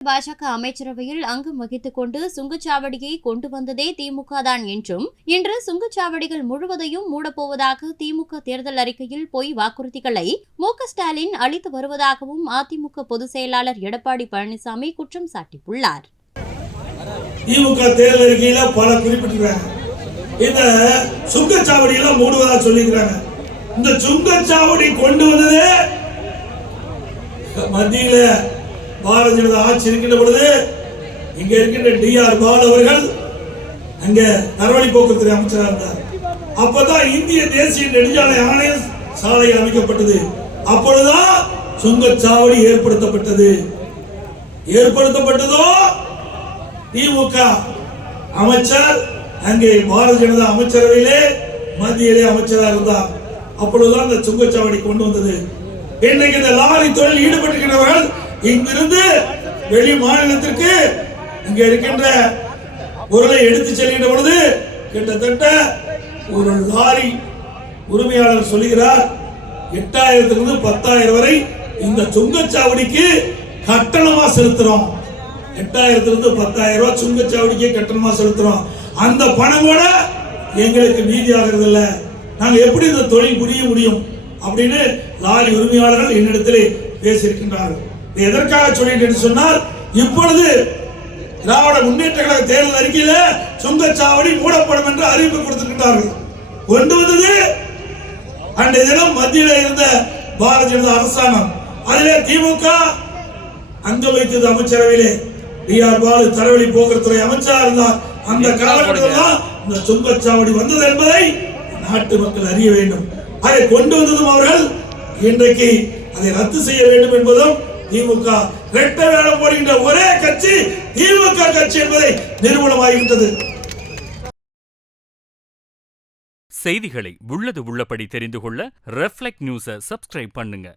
பாஜக அமைச்சரவையில் அங்கம் வகித்துக் கொண்டு சுங்கச்சாவடியை கொண்டு வந்ததே திமுக தான் என்றும் இன்று சுங்கச்சாவடிகள் முழுவதையும் மூடப்போவதாக திமுக தேர்தல் அறிக்கையில் பொய் வாக்குறுதிகளை மு ஸ்டாலின் அளித்து வருவதாகவும் அதிமுக பொதுச் செயலாளர் எடப்பாடி பழனிசாமி குற்றம் சாட்டியுள்ளார். திமுக தேர்தல் அறிக்கையில பல குறிப்பிட்டிருக்காங்க. இந்த சுங்கச்சாவடியெல்லாம் மூடுவதா சொல்லிக்கிறாங்க இந்த சுங்கச்சாவடி கொண்டு வந்ததே மத்தியில பாரதிய ஜனதா ஆட்சி இருக்கின்ற பொழுது இங்க இருக்கின்ற டி ஆர் பால் அவர்கள் அங்க நரவழி போக்குவரத்து அமைச்சராக இருந்தார். அப்பதான் இந்திய தேசிய நெடுஞ்சாலை ஆணைய சாலை அமைக்கப்பட்டது. அப்பொழுதுதான் சுங்கச்சாவடி ஏற்படுத்தப்பட்டது. ஏற்படுத்தப்பட்டதோ திமுக அமைச்சர் அங்கே பாரதிய ஜனதா அமைச்சரவையிலே மத்தியிலே அமைச்சராக இருந்தார். அப்பொழுதுதான் இந்த சுங்கச்சாவடி கொண்டு வந்தது. இன்னைக்கு இந்த லாரி தொழில் ஈடுபட்டிருக்கிறவர்கள் இங்கிருந்து வெளி மாநிலத்திற்கு இங்க இருக்கின்ற பொருளை எடுத்து செல்கின்ற பொழுது கிட்டத்தட்ட ஒரு லாரி உரிமையாளர் சொல்லுகிறார் எட்டாயிரத்திலிருந்து பத்தாயிரம் வரை இந்த சுங்கச்சாவடிக்கு கட்டணமா செலுத்துறோம். எட்டாயிரத்திலிருந்து பத்தாயிரம் ரூபாய் சுங்கச்சாவடிக்கு கட்டணமா செலுத்துறோம். அந்த பணம் கூட எங்களுக்கு மீதி ஆகிறது இல்லை நாங்கள் எப்படி இந்த தொழில் புரிய முடியும் அப்படின்னு லாரி உரிமையாளர்கள் என்னிடத்திலே பேசியிருக்கின்றார்கள். எதற்காக சொல்லிட்டு சொன்னால் இப்பொழுது திராவிட முன்னேற்ற கழக தேர்தல் அறிக்கையில சுங்கச்சாவடி மூடப்படும் என்று அறிவிப்பு கொடுத்திருக்கின்றார்கள். கொண்டு வந்தது அன்றைய தினம் மத்தியில் இருந்த பாரதிய ஜனதா அரசாங்கம். அதிலே திமுக அங்க வைத்தது அமைச்சரவையிலே. டி ஆர் பாலு தரவழி போக்குவரத்துறை அமைச்சராக இருந்தார். அந்த காலகட்டத்தில் இந்த சுங்கச்சாவடி வந்தது என்பதை நாட்டு மக்கள் அறிய வேண்டும். அதை கொண்டு வந்ததும் அவர்கள் இன்றைக்கு அதை ரத்து செய்ய வேண்டும் என்பதும் திமுக ரெட்ட வேடம் போடுகின்ற ஒரே கட்சி திமுக கட்சி என்பதை நிறுவனமாகிவிட்டது. செய்திகளை உள்ளது உள்ளபடி தெரிந்து கொள்ள ரெஃப்ளெக்ட் நியூஸை சப்ஸ்கிரைப் பண்ணுங்க.